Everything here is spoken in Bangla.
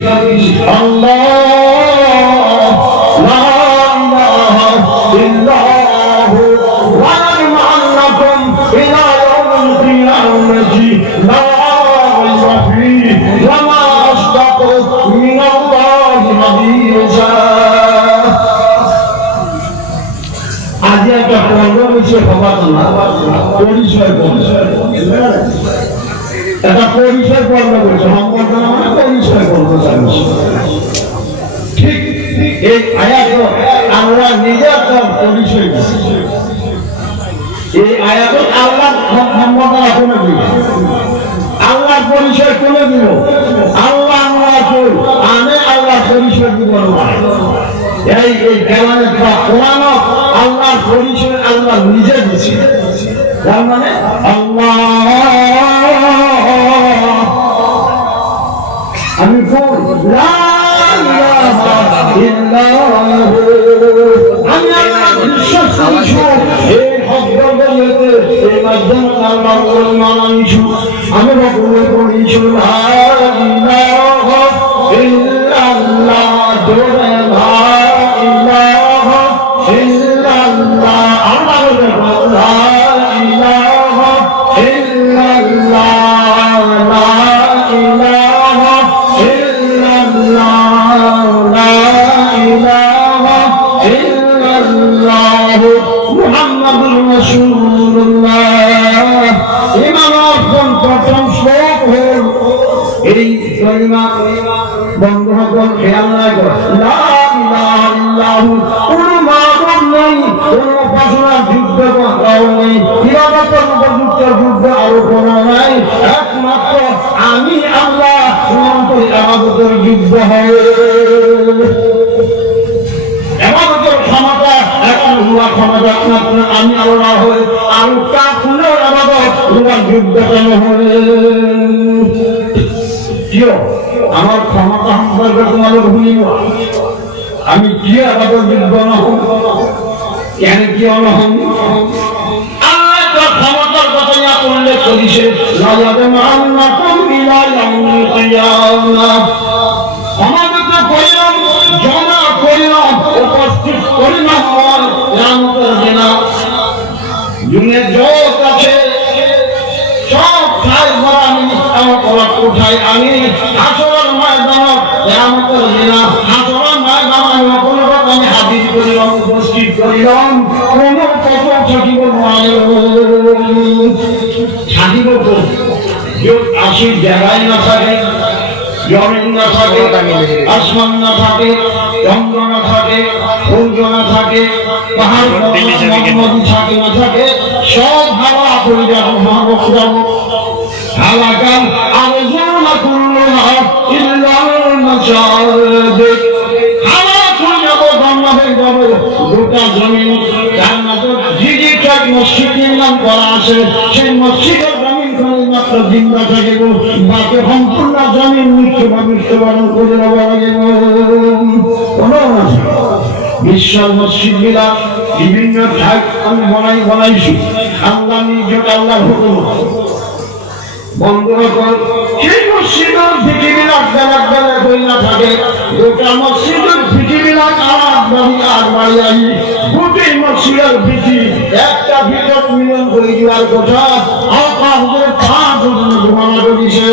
আজ একটা পরিচয় একটা পরিচয় পর্ব করছে সম্বর্ধনা মানে পরিচয় পর্ব ঠিক এই আয়াত আল্লাহ নিজে তার পরিচয় দিচ্ছে। এই আয়াত আল্লাহ সম্বর্ধনা করে দিল, আল্লাহর পরিচয় করে দিল। আল্লাহ আমি আল্লাহর পরিচয় দিব না। এই কেরামের কোরআন আল্লাহর পরিচয় আল্লাহ নিজে দিচ্ছে। তার মানে আল্লাহ আমি আমি আল্লাহ বিশ্বাস করছি। এই শব্দগুলোতে এই মাধ্যমে আল্লাহ মানাইছি। আমি বলে পড়িছি বন্ধুসকল খেয়াল নাই কোন মাবুদ নেই, কোন উপাসনার যুদ্ধ নেই, ইবাদতের উপযুক্ত যুদ্ধ আরো কোনো নাই, একমাত্র আমি আল্লাহ ইবাদতের যুদ্ধ হয়। ইবাদতের ক্ষমতা এখন হুয়া ক্ষমতা একমাত্র আমি আল্লাহ হই। আর কোনো ইবাদত হুয়ার যুদ্ধ কেন হয়? আমার ক্ষমতা সম্পর্কে তোমাদের ভুলিব। আমি কি আবাদত যোগ্য নহম, কেন কি অনহম? আল্লাহ তার ক্ষমতার কথা উল্লেখ করেছে। সমাবেত করিলাম, জমা করিলাম, উপস্থিত করিলাম জুনের যত আছে সব ঠাই ভরা আমি কোথায় আমি আসরের ময়দানত কিয়ামতের দিন আসরের ময়দানে কোনো রকম হাজির করিলাম, উপস্থিত করিলাম। কোন কত থাকিব থাকিব আসি জায়গায় না থাকে, জমিন না থাকে, আসমান না থাকে, চন্দ্র না থাকে, সূর্য না থাকে, পাহাড় নদী থাকে না থাকে, সব হাওয়া করে যাবো মহাবক যাবো হালাকান আরজুনা কুল্লুহা ইল্লাল মাসাজিদ। হাওয়া করে যাবো, ধান্না হয়ে যাবো গোটা জমিন। জান্নাতের যে মসজিদ নির্মাণ করা আছে সেই মসজিদের জমিন খালি মাত্র জিন্দা থাকিব, বাকি সম্পূর্ণ জমিন মৃত্যুবরণ করে নেওয়া লাগিব। বিশ্বের মসজিদ বিলাক বিভিন্ন ঠাই আমি বনাইছি। আল্লাহ নিজ আল্লাহ হুকুম বন্ধুসকল, সেই মসজিদের পৃথিবীলাক বেলাক বেলাক হইয়া থাকে। গোটা মসজিদের পৃথিবীলাক আট বাড়ি আই গোটেই মসজিদের পৃথিবী একটা ভিতর মিলন করে দেওয়ার কথা আল্লাহ 5 ঘুমানো করেছে।